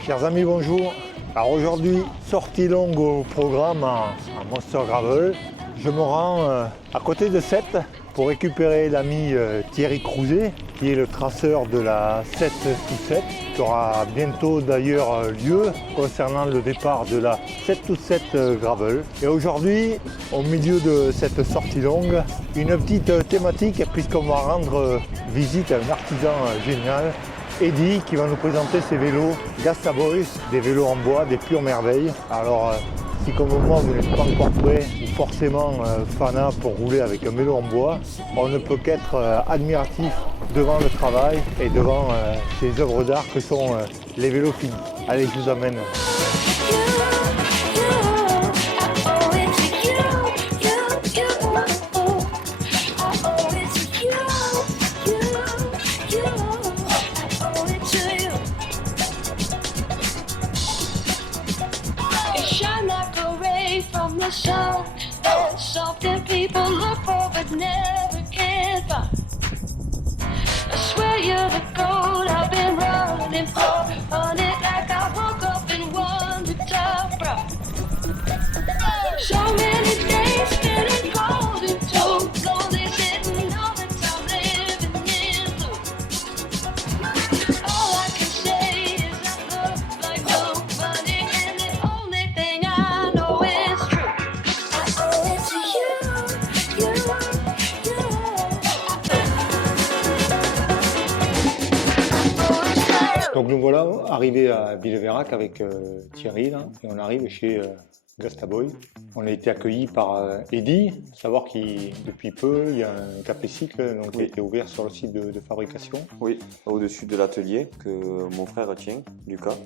Chers amis, bonjour. Alors aujourd'hui, sortie longue au programme en Monster Gravel. Je me rends à côté de Sète pour récupérer l'ami Thierry Crouzet, qui est le traceur de la 727, qui aura bientôt d'ailleurs lieu concernant le départ de la 727 Gravel. Et aujourd'hui, au milieu de cette sortie longue, une petite thématique puisqu'on va rendre visite à un artisan génial, Eddy, qui va nous présenter ses vélos Gastaboy, des vélos en bois, des pures merveilles. Alors si comme moi vous n'êtes pas encore prêt ou forcément fanat pour rouler avec un vélo en bois, on ne peut qu'être admiratif devant le travail et devant ces œuvres d'art que sont les vélos finis. Allez, je vous amène. From the sun, there's something people look for but never can find. I swear you're the gold I've been running for. On it like I woke up and wanted to run. So many days feeling cold and too lonely, sitting all the time living in blue. All I can say is I look like nobody, and the only thing I know is true. I owe it to you. Donc nous voilà arrivés à Villeveyrac avec Thierry là, et on arrive chez Gastaboy. On a été accueillis par Eddy, savoir qu'il depuis peu il y a un café cycle donc, qui a été ouvert sur le site de fabrication. Oui, au-dessus de l'atelier que mon frère tient, Lucas.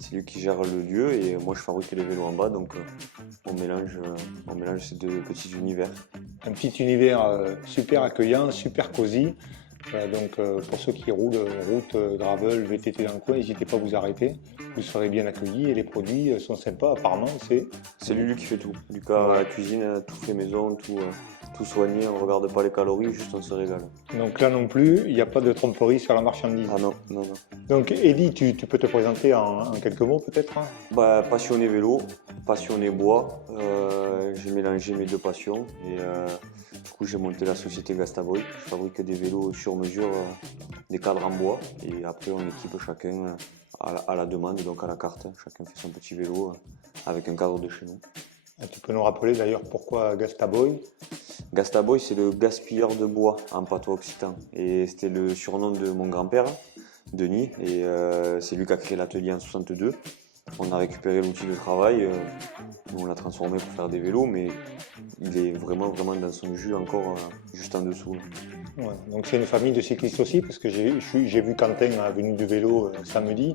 C'est lui qui gère le lieu et moi je fabrique les vélos en bas, donc on mélange ces deux petits univers. Un petit univers super accueillant, super cosy. Donc pour ceux qui roulent route, gravel, VTT dans le coin, n'hésitez pas à vous arrêter, vous serez bien accueillis et les produits sont sympas. Apparemment c'est Lulu qui fait tout. Lucas, la cuisine, tout fait maison, tout soigné, on ne regarde pas les calories, juste on se régale. Donc là non plus, il n'y a pas de tromperie sur la marchandise. Ah non. Donc Eddy, tu peux te présenter en quelques mots peut-être? Passionné vélo, passionné bois, j'ai mélangé mes deux passions et du coup j'ai monté la société Gastaboy. Je fabrique des vélos sur mesure, des cadres en bois et après on équipe chacun à la demande, donc à la carte. Chacun fait son petit vélo avec un cadre de chez nous. Tu peux nous rappeler d'ailleurs pourquoi Gastaboy? Gastaboy, c'est le gaspilleur de bois en patois occitan. Et c'était le surnom de mon grand-père, Denis. Et c'est lui qui a créé l'atelier en 62. On a récupéré l'outil de travail, on l'a transformé pour faire des vélos, mais il est vraiment dans son jus encore juste en dessous. Ouais, donc c'est une famille de cyclistes aussi, parce que j'ai vu Quentin à Venue du Vélo samedi.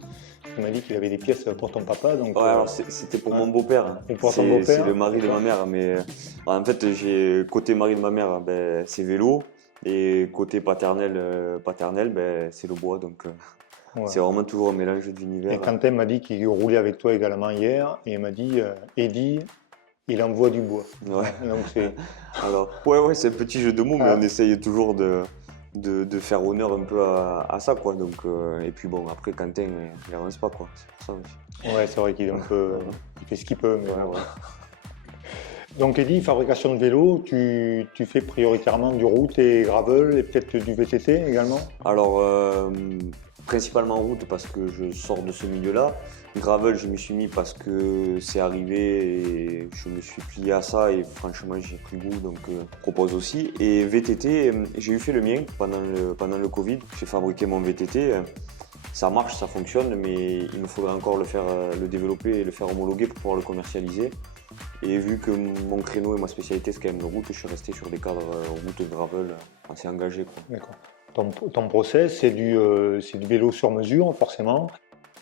Il m'a dit qu'il avait des pièces pour ton papa. Donc, ouais, alors c'était pour mon beau-père. Et pour ton beau-père. C'est le mari de ma mère, mais en fait côté mari de ma mère, c'est vélo, et côté paternel, c'est le bois. Donc c'est vraiment toujours un mélange d'univers. Et Quentin m'a dit qu'il roulait avec toi également hier, et il m'a dit Eddy, il envoie du bois. Ouais. Donc c'est. Alors ouais, c'est un petit jeu de mots, mais on essaye toujours de faire honneur un peu à ça, quoi. Donc et puis bon, après Quentin, il avance pas, quoi. C'est pour ça aussi. Ouais, c'est vrai qu'il est un peu, il fait ce qu'il peut. Mais ouais. Donc Eddy, fabrication de vélo, tu fais prioritairement du route et gravel et peut-être du VTT également? Alors principalement route parce que je sors de ce milieu-là. Gravel, je m'y suis mis parce que c'est arrivé et je me suis plié à ça et franchement j'ai pris goût, donc je propose aussi. Et VTT, j'ai fait le mien pendant le Covid. J'ai fabriqué mon VTT. Ça marche, ça fonctionne, mais il me faudrait encore le développer et le faire homologuer pour pouvoir le commercialiser. Et vu que mon créneau et ma spécialité c'est quand même le route, je suis resté sur des cadres route gravel assez engagés. D'accord. Ton process, c'est du vélo sur mesure, forcément.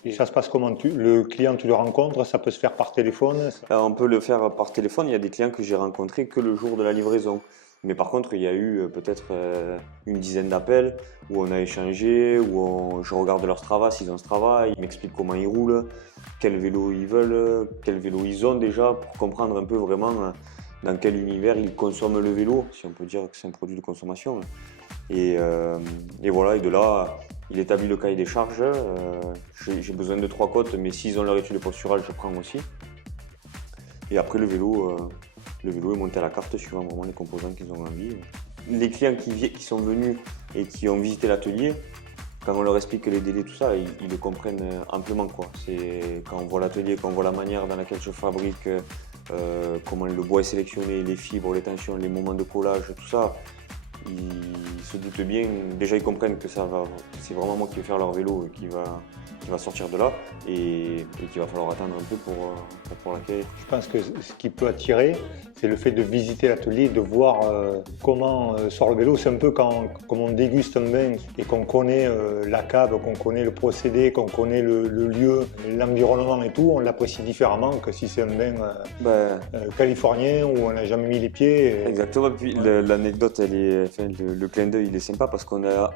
Et ça se passe comment? Le client, tu le rencontres, ça peut se faire par téléphone? On peut le faire par téléphone. Il y a des clients que j'ai rencontrés que le jour de la livraison. Mais par contre, il y a eu peut-être une dizaine d'appels où on a échangé, où je regarde leur Strava, s'ils ont Strava, ils m'expliquent comment ils roulent, quel vélo ils veulent, quel vélo ils ont déjà, pour comprendre un peu vraiment dans quel univers ils consomment le vélo, si on peut dire que c'est un produit de consommation. Et voilà, et de là, il établit le cahier des charges. J'ai besoin de 3 côtes, mais s'ils ont leur étude posturale, je prends aussi. Et après, le vélo est monté à la carte suivant vraiment les composants qu'ils ont envie. Les clients qui sont venus et qui ont visité l'atelier, quand on leur explique les délais, tout ça, ils le comprennent amplement, quoi. Quand on voit l'atelier, quand on voit la manière dans laquelle je fabrique, comment le bois est sélectionné, les fibres, les tensions, les moments de collage, tout ça, ils se doutent bien. Déjà, ils comprennent que c'est vraiment moi qui vais faire leur vélo et qui va sortir de là et qu'il va falloir attendre un peu pour l'accueillir. Je pense que ce qui peut attirer, c'est le fait de visiter l'atelier, de voir comment sort le vélo. C'est un peu comme on déguste un vin et qu'on connaît la cave, qu'on connaît le procédé, qu'on connaît le lieu, l'environnement et tout, on l'apprécie différemment que si c'est un vin californien où on n'a jamais mis les pieds. Exactement, puis l'anecdote, le clin d'œil, il est sympa parce qu'on a,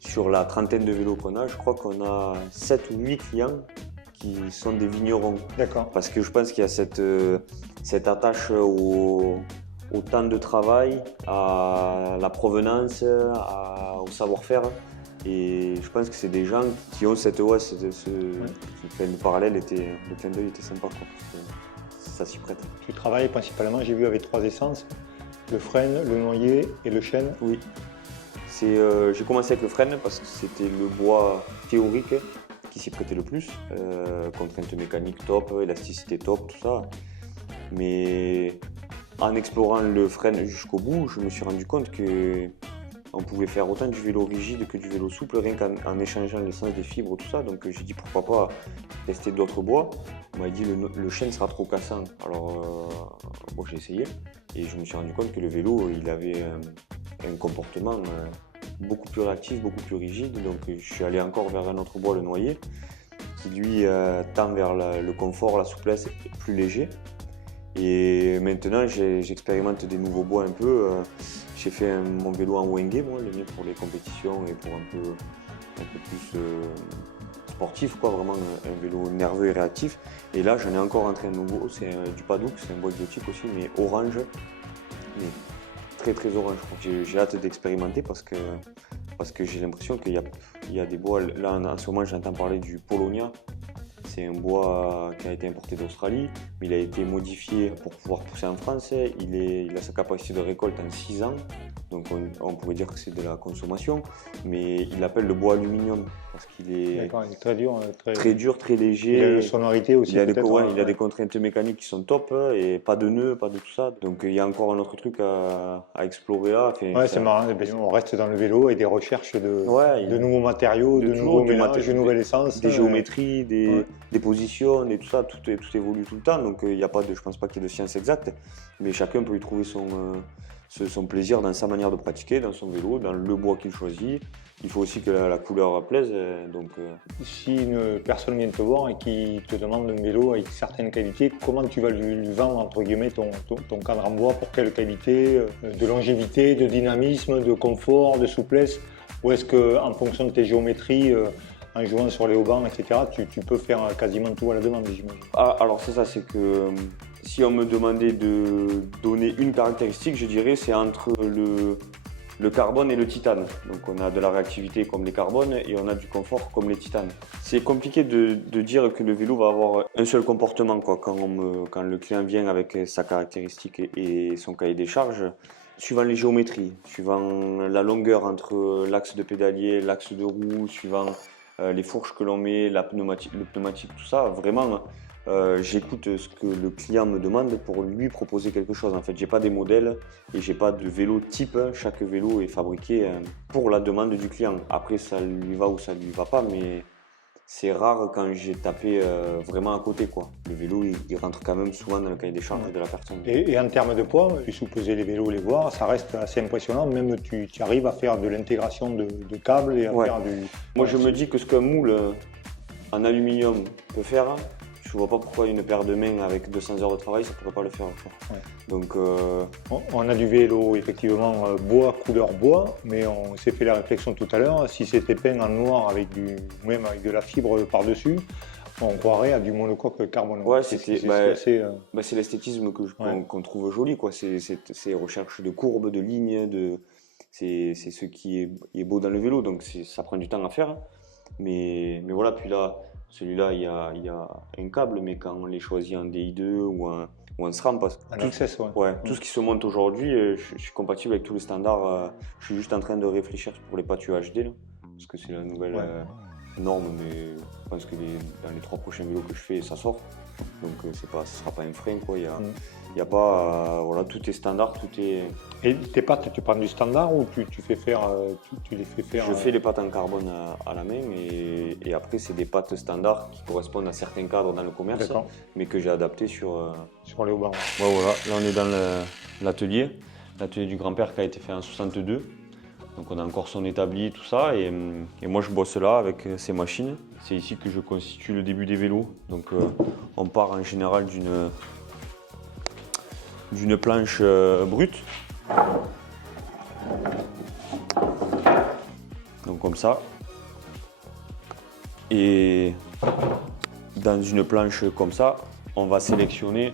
sur la trentaine de vélos qu'on a, je crois qu'on a 7 ou 8 clients qui sont des vignerons. D'accord. Parce que je pense qu'il y a cette attache au temps de travail, à la provenance, au savoir-faire. Et je pense que c'est des gens qui ont le parallèle le clin d'œil était sympa, quoi, parce que ça s'y prête. Tu travailles principalement, j'ai vu, avec 3 essences, le frêne, le noyer et le chêne. Oui. J'ai commencé avec le frêne parce que c'était le bois théorique qui s'y prêtait le plus. Contraintes mécaniques top, élasticité top, tout ça. Mais en explorant le frêne jusqu'au bout, je me suis rendu compte qu'on pouvait faire autant du vélo rigide que du vélo souple, rien qu'en échangeant l'essence des fibres, tout ça. Donc j'ai dit pourquoi pas tester d'autres bois. On m'a dit le chêne sera trop cassant. Alors bon, j'ai essayé et je me suis rendu compte que le vélo il avait un comportement beaucoup plus réactif, beaucoup plus rigide. Donc je suis allé encore vers un autre bois, le noyer, qui lui tend vers le confort, la souplesse, plus léger. Et maintenant j'expérimente des nouveaux bois un peu. J'ai fait mon vélo en Wenge, moi, le mien pour les compétitions et pour un peu plus sportif, quoi, vraiment un vélo nerveux et réactif. Et là j'en ai encore entré un nouveau, c'est du Padouk, c'est un bois exotique aussi, mais orange. Mais très très orange. J'ai hâte d'expérimenter parce que j'ai l'impression qu'il y a des bois. Là en ce moment j'entends parler du Polonia. C'est un bois qui a été importé d'Australie, mais il a été modifié pour pouvoir pousser en France. Il a sa capacité de récolte en 6 ans, donc on pourrait dire que c'est de la consommation, mais il l'appelle le bois aluminium parce qu'il est très dur, très dur, très léger. Il a une sonorité aussi. Il a des contraintes mécaniques qui sont top et pas de nœuds, pas de tout ça. Donc il y a encore un autre truc à explorer là. C'est marrant, on reste dans le vélo et des recherches de nouveaux matériaux, de nouveaux mélanges, de nouvelles essences. Des géométries, des positions, et tout ça, tout évolue tout le temps. Donc je pense pas qu'il y ait de science exacte, mais chacun peut y trouver son plaisir dans sa manière de pratiquer, dans son vélo, dans le bois qu'il choisit. Il faut aussi que la couleur plaise. Si une personne vient te voir et qui te demande un vélo avec certaines qualités, comment tu vas lui vendre entre guillemets ton cadre en bois? Pour quelle qualité? De longévité, de dynamisme, de confort, de souplesse? Ou est-ce qu'en fonction de tes géométries, en jouant sur les haubans, etc., tu peux faire quasiment tout à la demande, j'imagine? Alors c'est ça, c'est que si on me demandait de donner une caractéristique, je dirais c'est entre le carbone et le titane. Donc on a de la réactivité comme les carbones et on a du confort comme les titanes. C'est compliqué de dire que le vélo va avoir un seul comportement, quoi. Quand le client vient avec sa caractéristique et son cahier des charges, suivant les géométries, suivant la longueur entre l'axe de pédalier, l'axe de roue, suivant les fourches que l'on met, le pneumatique, tout ça, vraiment j'écoute ce que le client me demande pour lui proposer quelque chose. En fait, j'ai pas des modèles et j'ai pas de vélo type. Chaque vélo est fabriqué pour la demande du client. Après, ça lui va ou ça lui va pas, mais c'est rare quand j'ai tapé vraiment à côté, quoi. Le vélo, il rentre quand même souvent dans le cahier des charges de la personne. Et en termes de poids, tu sous-pesais les vélos, les voir, ça reste assez impressionnant. Même tu arrives à faire de l'intégration de câbles et à faire du... Moi, je me dis que ce qu'un moule en aluminium peut faire, je vois pas pourquoi une paire de mains avec 200 heures de travail, ça pourrait pas le faire. Ouais. Donc, on a du vélo, effectivement, bois, couleur bois, mais on s'est fait la réflexion tout à l'heure, si c'était peint en noir même avec de la fibre par-dessus, on croirait à du monocoque carbone. Ouais, c'est l'esthétisme qu'on trouve joli, quoi. Ces recherches de courbes, de lignes, c'est ce qui est beau dans le vélo, donc ça prend du temps à faire. Mais voilà, puis là, celui-là, il y a un câble, mais quand on les choisit en DI2 ou en SRAM, parce que tout ce qui se monte aujourd'hui, je suis compatible avec tous les standards. Je suis juste en train de réfléchir pour les patus HD, là, parce que c'est la nouvelle norme, mais je pense que dans les 3 prochains vélos que je fais, ça sort. Donc ce ne sera pas un frein, quoi. Il y a pas, voilà, tout est standard, tout est... Et tes pattes, tu prends du standard ou tu les fais faire Je fais les pattes en carbone à la main et après c'est des pattes standards qui correspondent à certains cadres dans le commerce, mais que j'ai adapté sur les haubans. Ouais, voilà, là on est dans l'atelier du grand-père qui a été fait en 62. Donc on a encore son établi, tout ça, et moi je bosse là avec ces machines. C'est ici que je constitue le début des vélos. Donc on part en général d'une planche brute. Donc comme ça. Et dans une planche comme ça, on va sélectionner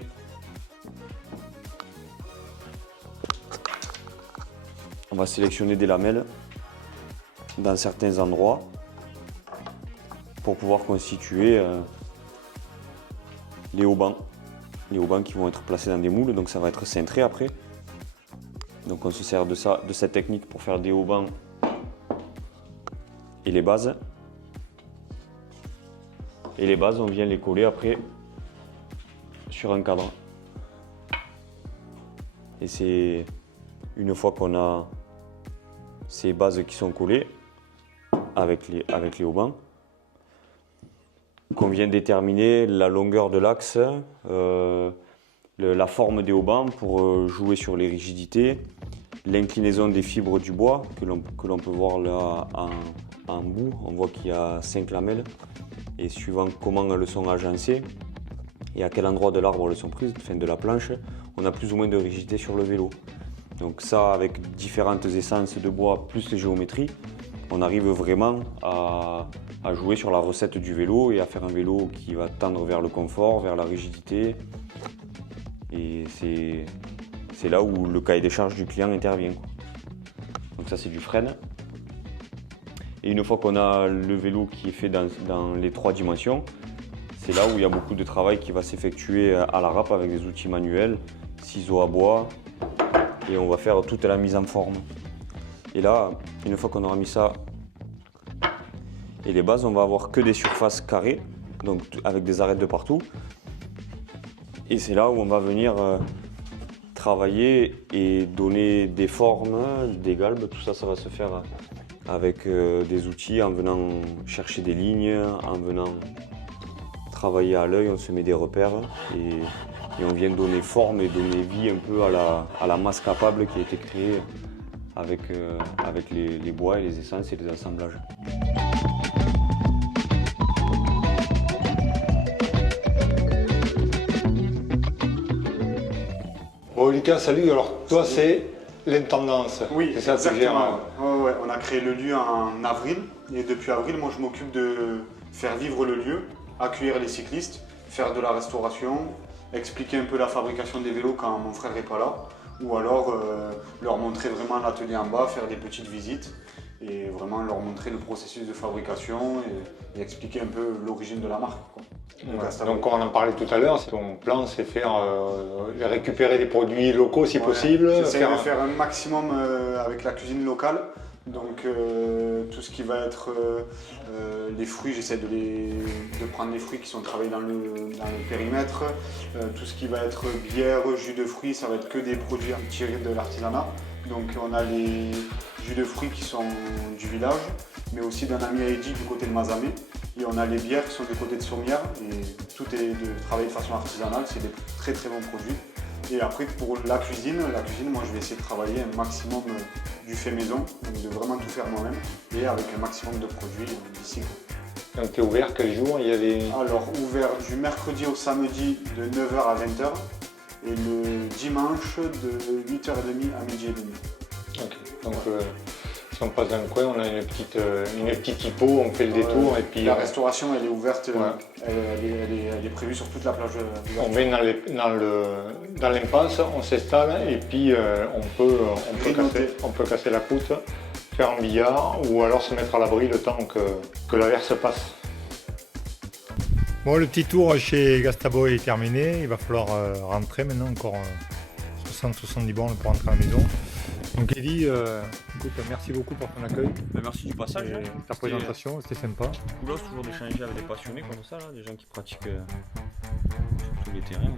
des lamelles dans certains endroits pour pouvoir constituer les haubans. Les haubans qui vont être placés dans des moules, donc ça va être cintré après. Donc on se sert de cette technique pour faire des haubans et les bases. Et les bases, on vient les coller après sur un cadre. Et c'est une fois qu'on a ces bases qui sont collées avec les haubans, qu'on vient déterminer la longueur de l'axe, la forme des haubans pour jouer sur les rigidités, l'inclinaison des fibres du bois que l'on peut voir là en bout. On voit qu'il y a 5 lamelles et suivant comment elles sont agencées et à quel endroit de l'arbre elles sont prises, enfin de la planche, on a plus ou moins de rigidité sur le vélo. Donc ça, avec différentes essences de bois plus les géométries, on arrive vraiment à jouer sur la recette du vélo et à faire un vélo qui va tendre vers le confort, vers la rigidité. Et c'est là où le cahier des charges du client intervient, quoi. Donc ça, c'est du frêne. Et une fois qu'on a le vélo qui est fait dans les 3 dimensions, c'est là où il y a beaucoup de travail qui va s'effectuer à la râpe avec des outils manuels, ciseaux à bois, et on va faire toute la mise en forme. Et là, une fois qu'on aura mis ça et les bases, on va avoir que des surfaces carrées, donc avec des arêtes de partout. Et c'est là où on va venir travailler et donner des formes, des galbes. Tout ça, ça va se faire avec des outils, en venant chercher des lignes, en venant travailler à l'œil, on se met des repères et on vient donner forme et donner vie un peu à la masse capable qui a été créée avec les bois et les essences et les assemblages. Bon Lucas, salut. Alors toi c'est l'intendance. Oui, c'est ça, exactement. Ouais, on a créé le lieu en avril et depuis avril, moi je m'occupe de faire vivre le lieu, accueillir les cyclistes, faire de la restauration, expliquer un peu la fabrication des vélos quand mon frère n'est pas là, ou alors leur montrer vraiment l'atelier en bas, faire des petites visites et vraiment leur montrer le processus de fabrication et expliquer un peu l'origine de la marque, quoi. Ouais. Donc comme on en parlait tout à l'heure, ton plan c'est récupérer des produits locaux si possible. J'essaie de faire un maximum avec la cuisine locale. Donc tout ce qui va être les fruits, j'essaie de prendre les fruits qui sont travaillés dans le périmètre. Tout ce qui va être bière, jus de fruits, ça va être que des produits tirés de l'artisanat. Donc on a les jus de fruits qui sont du village, mais aussi d'un ami à Eddy du côté de Mazamet. Et on a les bières qui sont du côté de Sourmières. Et tout est travaillé de façon artisanale, c'est des très très bons produits. Et après pour la cuisine, moi je vais essayer de travailler un maximum du fait maison, donc de vraiment tout faire moi-même et avec un maximum de produits d'ici. Donc tu es ouvert quel jour? Alors ouvert du mercredi au samedi de 9h à 20h et le dimanche de 8h30 à midi et demi. Ok. Donc Si on passe dans le coin, on a une petite hippo, on fait le détour et puis la restauration elle est ouverte, ouais. elle est prévue sur toute la plage. On vient dans l'impasse, on s'installe et puis on peut casser la croûte, faire un billard ou alors se mettre à l'abri le temps que l'averse passe. Bon, le petit tour chez Gastaboy est terminé, il va falloir rentrer maintenant, encore 60-70 bornes pour rentrer à la maison. Donc Eddy, écoute, merci beaucoup pour ton accueil. Merci du passage. Et ta présentation, c'était sympa. Cool, toujours d'échanger avec des passionnés comme ça, là, des gens qui pratiquent sur tous les terrains.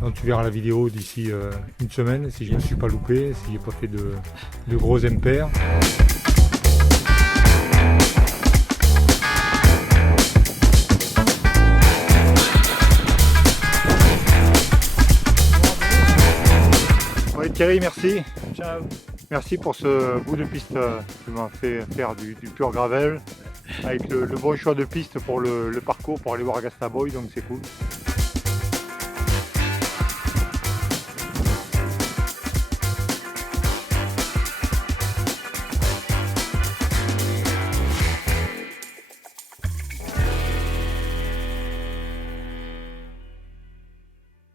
Donc tu verras la vidéo d'ici une semaine, si je ne me suis pas loupé, si j'ai pas fait de gros impairs. Ouais, Thierry, merci. Ciao. Merci pour ce bout de piste qui m'a fait faire du pur gravel avec le bon choix de piste pour le parcours pour aller voir Gastaboy, donc c'est cool.